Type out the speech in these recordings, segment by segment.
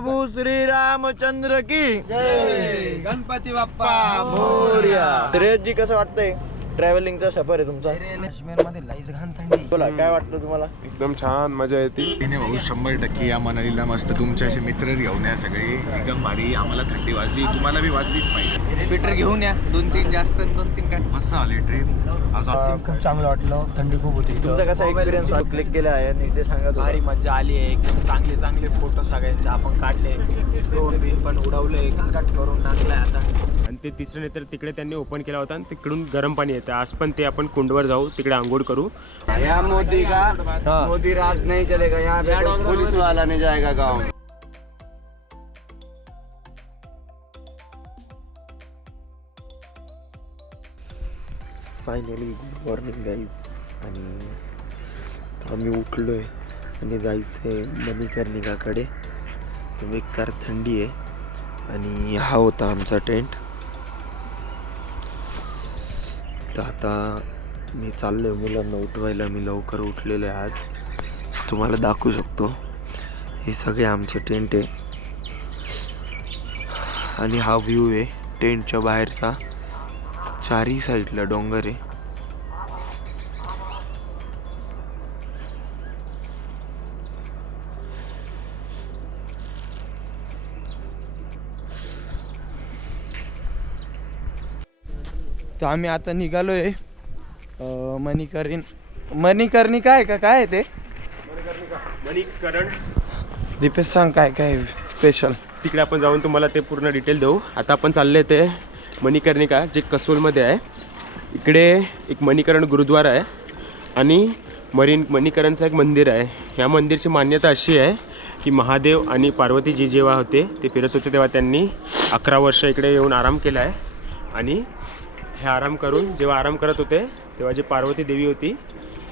प्रभू श्री रामचंद्र की जय. गणपती बाप्पा मोरया. श्रेयस जी कसं वाटतंय ट्रॅव्हलिंगचा सफर आहे तुमचा? काश्मीर मध्ये लईच घाण थंडी. बोला काय वाटतं तुम्हाला? एकदम छान मजा येते. भाऊ 100% या मनालीला मस्त तुमचे असे मित्र घेऊन या सगळे एकदम भारी. आम्हाला थंडी वाजली, तुम्हाला बी वाजलीच पाहिजे. स्वेटर घेऊन या 2-3 जास्त 2-3 काय मस्त आली ट्रिप. खूप चांगलं वाटलं. थंडी खूप होती. तुमचा कसा एक्सपिरियन्स क्लिक केला आहे आणि ते सांगा. भारी मजा आली आहे. एकदम चांगले फोटो सगळ्यांचे आपण काढले. ड्रोन बिन पण उडवले, घाट करून टाकलाय आता. आणि ते तिसरं नेत्र तिकडे त्यांनी ओपन केला होता आणि तिकडून गरम पाणी येतं. आज पण ते आपण कुंडवर जाऊ, तिकडे आंघोळ करू. यहाँ मोदी का मोदी राज नहीं चलेगा. यहाँ पे तो पुलिस वाला नहीं जाएगा गाँव. Finally good morning guys. आणि आता आम्ही उठलो आहे आणि जायचं आहे मणिकर्णिकाकडे. बेकार थंडी आहे आणि हा होता आमचा टेंट. तर आता मी चाललो आहे मुलांना उठवायला. मी लवकर उठलेलो आहे आज. तुम्हाला दाखवू शकतो. हे सगळे आमचे टेंट आहे आणि हा व्ह्यू आहे टेंटच्या बाहेरचा. चारही साईडला डोंगर आहे. तर आम्ही आता निघालो आहे मणिकर्णिका आहे का काय आहे ते? मणिकरण दीपेश सांग काय काय स्पेशल. तिकडे आपण जाऊन तुम्हाला ते पूर्ण डिटेल देऊ. आता आपण चालले ते मणिकर्णिका जे कसोलमध्ये आहे. इकडे एक मणिकरण गुरुद्वारा आहे आणि मणिकरणचं एक मंदिर आहे. ह्या मंदिरची मान्यता अशी आहे की महादेव आणि पार्वतीजी जेव्हा होते ते फिरत होते तेव्हा त्यांनी 11 वर्ष इकडे येऊन आराम केला आहे. आणि हे आराम करून जेव्हा आराम करत होते तेव्हा जी पार्वती देवी होती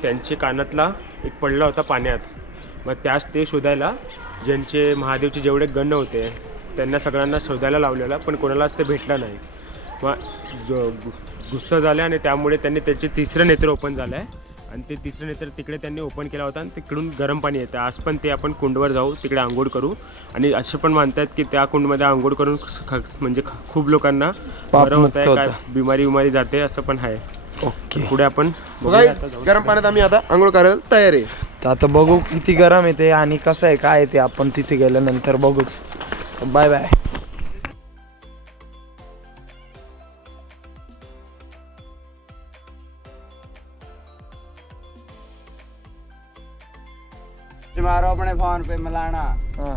त्यांच्या कानातला एक पडला होता पाण्यात. मग त्यास ते शोधायला ज्यांचे महादेवचे जेवढे गण होते त्यांना सगळ्यांना शोधायला लावलेला, पण कोणालाच ते भेटलं नाही. मग गुस्सा झाला आणि त्यामुळे त्यांनी त्याचे तिसरं नेत्र ओपन झालं आहे आणि ते तिसरं नेत्र तिकडे त्यांनी ओपन केला होता आणि तिकडून गरम पाणी येतं. आज पण ते आपण कुंडवर जाऊ, तिकडे आंघोळ करू. आणि असे पण मानतात की त्या कुंडमध्ये आंघोळ करून म्हणजे खूप लोकांना बरं होत आहे, काय बिमारी जाते असं पण आहे. ओके पुढे आपण गरम पाण्यात आम्ही आता आंघोळ करायला तयार आहे. तर आता बघू किती गरम येते आणि कसं आहे काय ते आपण तिथे गेल्यानंतर बघूच. Bye bye. मारो अपने फोन पे मिलाना. हाँ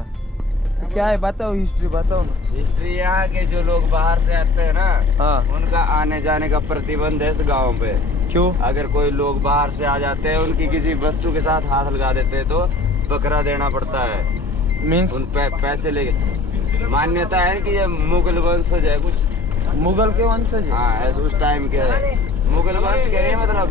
तो क्या है बताओ, हिस्ट्री बताओ ना. हिस्ट्री यहाँ के जो लोग बाहर से आते हैं ना, हाँ उनका आने जाने का प्रतिबंध है इस गांव पे. क्यों? अगर कोई लोग बाहर से आ जाते हैं, उनकी किसी वस्तु के साथ हाथ लगा देते हैं तो बकरा देना पड़ता है. मीन्स उन पैसे लेके. मान्यता है कि ये मुगल वंशज है कुछ. मुगल के वंशज है? हाँ उस टाइम के है. मुगल वंश के नहीं, मतलब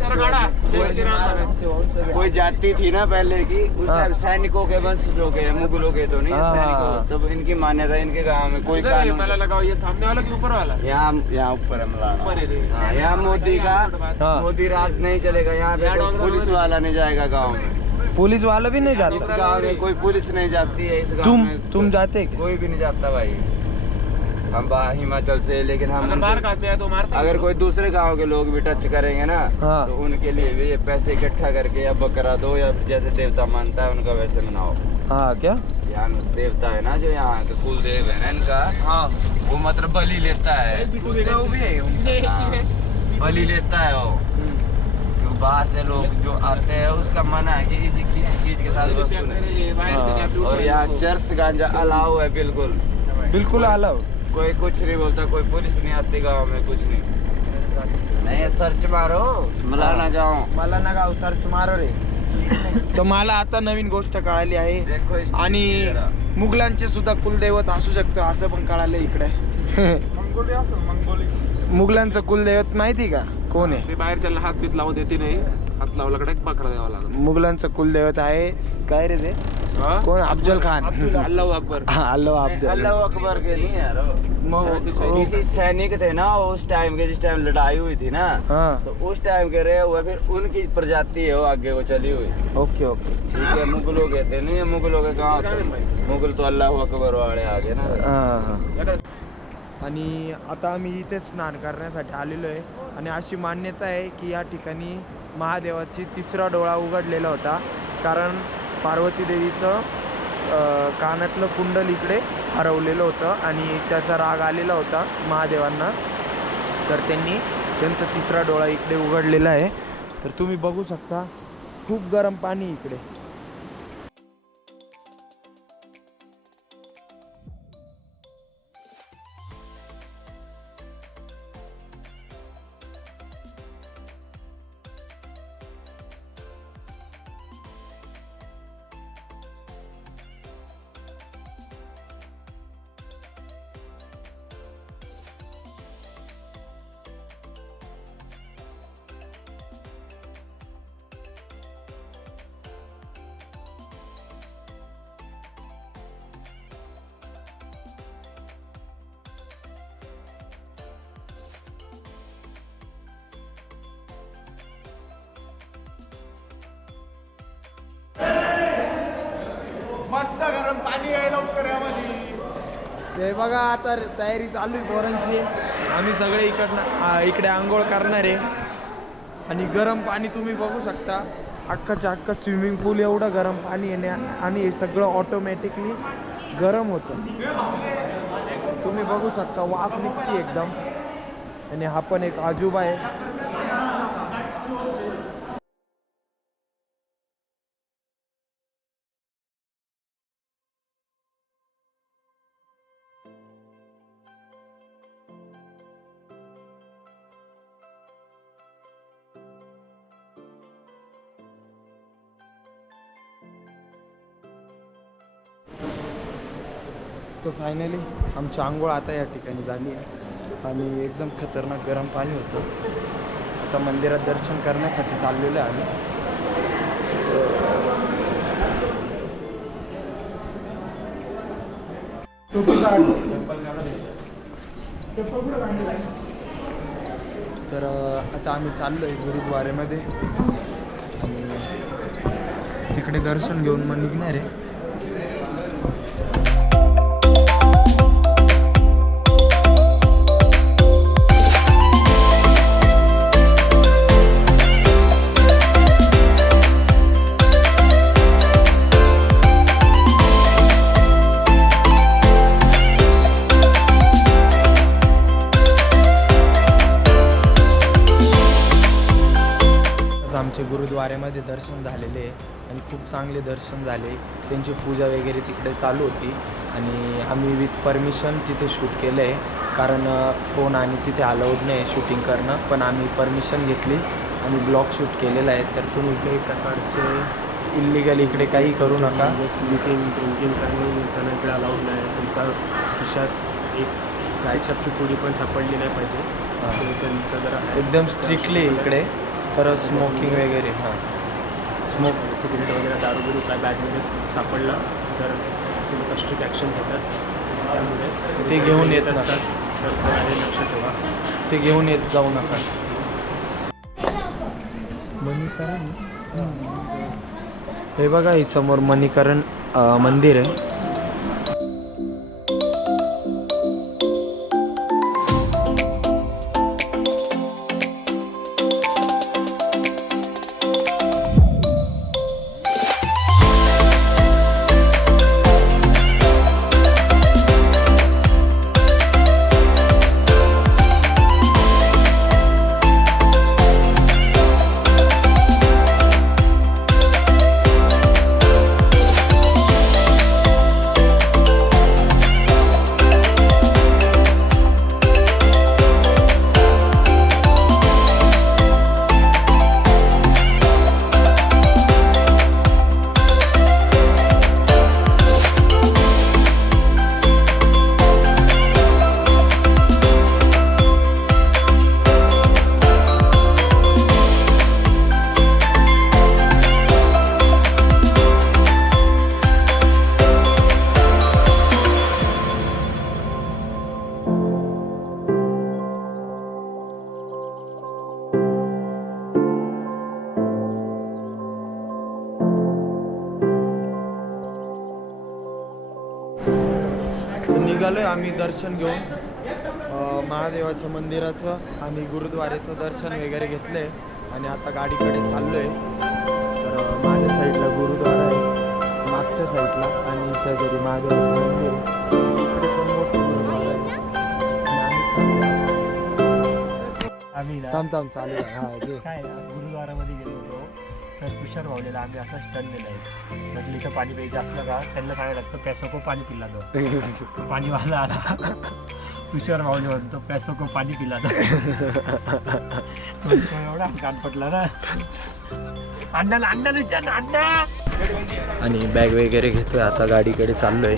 कोई जाति थी ना पहले की, उस टाइम सैनिकों के वंश जो के मुगलों के तो नहीं है, सैनिकों. तब इनकी मान्यता है इनके गांव में. कोई कानून लगाओ. ये सामने वाला कि ऊपर वाला? यहाँ ऊपर है मलाना. यहाँ मोदी का मोदी राज नहीं चलेगा. यहाँ पे तो पुलिस वाला नहीं जाएगा गांव में. पुलिस वाला भी नहीं इस जाता? गांव में कोई पुलिस नहीं जाती है. इस गांव में तुम जाते क्या? कोई भी नहीं जाता भाई. हम हिमाचल से, लेकिन हम अगर कोई दूसरे गांव के लोग भी टच करेंगे ना, हाँ. तो उनके लिए भी ये पैसे इकट्ठा करके या बकरा दो या जैसे देवता मानता है उनका वैसे मनाओ. हाँ क्या? यहाँ देवता है ना जो यहाँ का कुल देव है ना इनका, हाँ वो मतलब बलि लेता है. बलि लेता है वो. जो बाहर से लोग जो आते हैं उसका मना है कि किसी चीज के साथ वस्तु नहीं. और यहाँ चर्च गांजा अलाउ है बिल्कुल. बिल्कुल अलाउ. कोई कुछ नहीं बोलता. कोई पुलिस नहीं आती गांव में, कुछ नहीं. सर्च मारो मला जाओ. मला ना गाव सर्च मारो रे. तर मला आता नवीन गोष्ट कळाली आहे देखो आणि मुघलांचे सुद्धा कुलदैवत असू शकतो असं पण कळालं इकडे. मुघलांचं कुलदैवत माहिती का कोण आहे? बाहेरच्या हात बीत लावून देते नाही. हात लावला कडे एक बकरा द्यावा लागला. मुघलांचं कुलदैवत आहे काय रे ते कोण अफजल खान अल्लाहू अकबर. अल्लाह अकबर के नहीं यार मग किसी सैनिक थे ना उस टाइम के, जिस टाइम लड़ाई हुई थी ना, हाँ तो उस टाइम के रहे हुए, फिर उनकी प्रजाति है वो आगे को चली हुई. ओके ओके ठीक है, मुगलों के थे नहीं, मुगलों के कहाँ थे? मुगल तो अल्लाह अकबर वाले आगे ना. हां. आणि आता आम्ही इथे स्नान करण्यासाठी आलेलो आहे आणि अशी मान्यता आहे की या ठिकाणी महादेवाची तिसरा डोळा उघडलेला होता, कारण पार्वती देवीचं कानातलं कुंडल इकडे हरवलेलं होतं आणि त्याचा राग आलेला होता महादेवांना, तर त्यांनी त्यांचा तिसरा डोळा इकडे उघडलेला आहे. तर तुम्ही बघू शकता खूप गरम पाणी इकडे. मस्त गरम पाणी आहे लवकर यामध्ये. ते बघा आता तयारी चालू आहे पोरांची. आम्ही सगळे इकडे आंघोळ करणार आहे आणि गरम पाणी तुम्ही बघू शकता. अख्खाच्या अख्खा स्विमिंग पूल एवढं गरम पाणी येणे आणि हे सगळं ऑटोमॅटिकली गरम होतं. तुम्ही बघू शकता वाफ निघते एकदम. आणि हा पण एक आजोबा आहे. तो फायनली आमची आंघोळ आता या ठिकाणी झाली आहे आणि एकदम खतरनाक गरम पाणी होतं. आता मंदिरात दर्शन करण्यासाठी चाललेलो आहे आम्ही. तर आता आम्ही चाललो आहे गुरुद्वारेमध्ये आणि तिकडे दर्शन घेऊन मग निघणार आहे. आमचे गुरुद्वाऱ्यामध्ये दर्शन झालेले आणि खूप चांगले दर्शन झाले. त्यांची पूजा वगैरे तिकडे चालू होती आणि आम्ही विथ परमिशन तिथे शूट केलं आहे, कारण फोन आणि तिथे अलाउड नाही शूटिंग करणं, पण आम्ही परमिशन घेतली आणि ब्लॉग शूट केलेला आहे. तर तुम्ही काही प्रकारचे इल्लिगल इकडे काही करू नका. स्लीपिंग ड्रिंकिंग करणं त्यांना इकडे अलाउड नाही. तुमचा खिशात एक गायछापची पुडी पण सापडली नाही पाहिजे. त्यांचं जरा एकदम स्ट्रिक्टली इकडे. तर स्मोकिंग वगैरे स्मोक सिगरेट वगैरे दारू बिरू काय बॅगमध्ये सापडलं तर ते लोक स्ट्रिक्ट ॲक्शन घेतात. त्यामुळे ते घेऊन येत असतात. तर त्याकडे लक्ष ठेवा. ते घेऊन येत जाऊ नका. मणिकरण हे बघा, ही समोर मणिकरण मंदिर आहे. निघालोय आम्ही दर्शन घेऊन महादेवाच्या मंदिराचं आणि गुरुद्वारेचं दर्शन वगैरे घेतलंय आणि आता गाडीकडे चाललोय. तर माझ्या साईडला गुरुद्वारा आहे, मागच्या साईडला, आणि शेजारी महादेवाचं मंदिर आहे. इकडे पण मोठं गुरुद्वारा आहे. आम्ही ना थांब चालू आहे. हा घे. काय गुरुद्वारामध्ये गेलो होतो तर तुषार भावलेला आम्ही असा स्टन दिला आहे. म्हटलं इथं पाणी प्यायचं असलं का त्यांना सांगायला लागतं पैसो को पाणी पिला दो. पाणीवाला आला तुषार भावले म्हणतो पैसो को पाणी पिला दो. एवढा कान पटला ना. अण्णाला विचार ना, अण्णा. आणि बॅग वगैरे घेतोय, आता गाडीकडे चाललोय.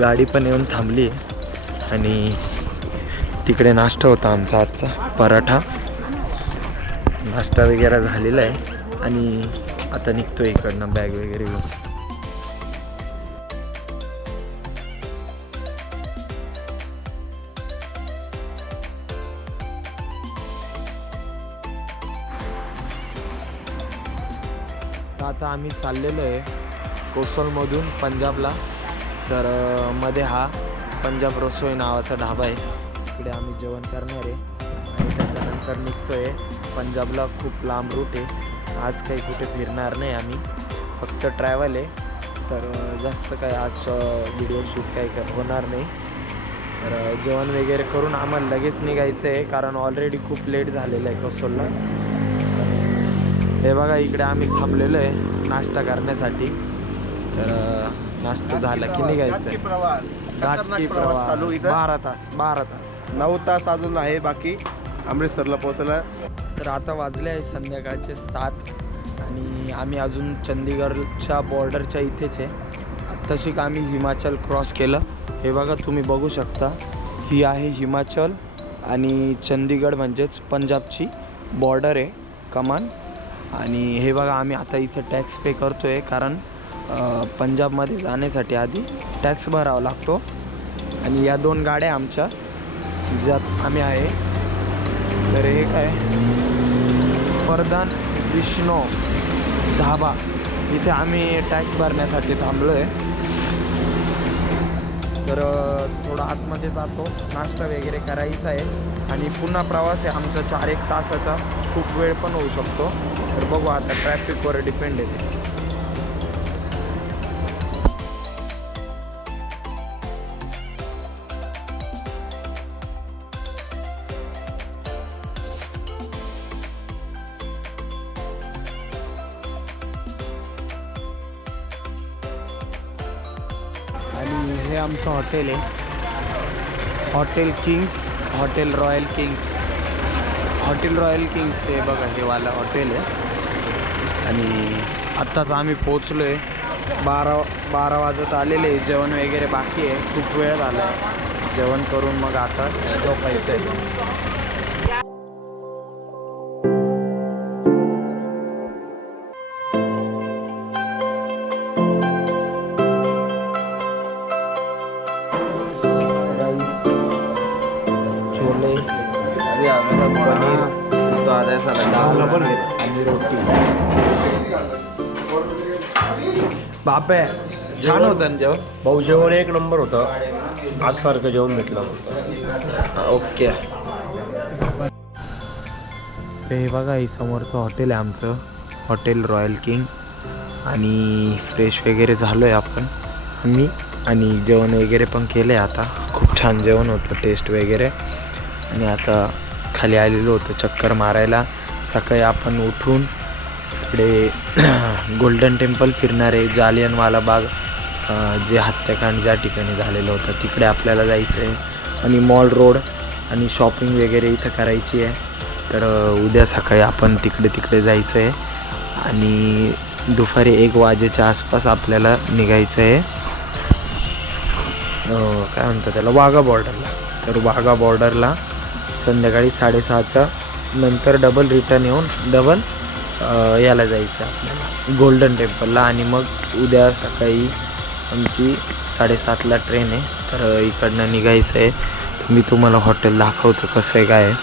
गाडी पण येऊन थांबली आणि तिकडे नाश्ता होता आमचा आजचा, पराठा. नाश्ता वगैरे झालेला आहे आणि आता निघतोय इकडनं बॅग वगैरे घेऊन. आता आम्ही चाललेलो आहे कोसलमधून पंजाबला. तर मध्ये हा पंजाब रसोई नावाचा ढाबा आहे, इकडे आम्ही जेवण करणार आहे आणि त्याच्यानंतर निघतोय पंजाबला. खूप लांब रूट आहे, आज काही कुठे फिरणार नाही आम्ही, फक्त ट्रॅव्हल आहे. तर जास्त काय आज व्हिडिओ शूट काही होणार नाही. तर जेवण वगैरे करून आम्हाला लगेच निघायचं आहे, कारण ऑलरेडी खूप लेट झालेलं आहे कोसलला. हे बघा इकडे आम्ही थांबलेलो आहे नाश्ता करण्यासाठी. तर नाश्ता झाला की निघायचं. घाटकी प्रवास 12 तास 9 तास अजून आहे बाकी अमृतसरला पोहोचायला. तर आता वाजले आहे संध्याकाळचे 7 आणि आम्ही अजून चंदीगडच्या बॉर्डरच्या इथेच आहे. तशी का आम्ही हिमाचल क्रॉस केलं. हे बघा तुम्ही बघू शकता, ही आहे हिमाचल आणि चंदीगड म्हणजेच पंजाबची बॉर्डर आहे, कमान. आणि हे बघा आम्ही आता इथं टॅक्स पे करतो आहे, कारण पंजाबमध्ये जाण्यासाठी आधी टॅक्स भरावा लागतो. आणि या 2 गाड्या आमच्या ज्यात आम्ही आहे. तर हे काय प्रधान विष्णू ढाबा, इथे आम्ही टॅक्स भरण्यासाठी थांबलो आहे. तर थोडं आतमध्ये जातो, नाश्ता वगैरे करायचा आहे आणि पुन्हा प्रवास आहे आमचा 4-1 तासाचा. खूप वेळ पण होऊ शकतो. तर बघू आता, ट्रॅफिकवर डिपेंड आहे. आणि हे आमचं हॉटेल आहे, hotel Kings, hotel royal Kings. Hotel royal Kings हे बघा, हे वाला हॉटेल आहे. आणि आत्ताच आम्ही पोचलो आहे, 12 वाजत आलेले आहे. जेवण वगैरे बाकी आहे, खूप वेळ झाला आहे. जेवण करून मग आता झोपायचं आहे. छोले, पनीर, दाल आणि रोटी. बापे छान होतं ना जेवण. भाऊ जेवण 1 नंबर होतं, आज सारखं जेवण भेटलं. ओके. हे बघा, हे समोरचं हॉटेल आहे आमचं, हॉटेल रॉयल किंग. आणि फ्रेश वगैरे झालो आहे आम्ही आणि जेवण वगैरे पण केलं आहे. आता खूप छान जेवण होतं, टेस्ट वगैरे. आणि आता खाली आलेलो होतो चक्कर मारायला. सकाळी आपण उठून इकडे गोल्डन टेम्पल फिरणार आहे, जालियनवाला बाग जे हत्याकांड ज्या ठिकाणी झालेलं होतं तिकडे आपल्याला जायचं आहे. आणि मॉल रोड आणि शॉपिंग वगैरे इथं करायची आहे. तर उद्या सकाळी आपण तिकडे जायचं आहे आणि दुपारी 1 वाजेच्या आसपास आपल्याला निघायचं आहे काय म्हणतात त्याला, वाघा बॉर्डरला. तर वाघा बॉर्डरला संध्याकाळी 6:30च्या नंतर डबल रिटर्न येऊन डबल याला जायचं आपल्याला गोल्डन टेम्पलला. आणि मग उद्या सकाळी आमची 7:30ला ट्रेन आहे. तर इकडनं निघायचं आहे. तर मी तुम्हाला हॉटेल दाखवतो कसं आहे काय आहे.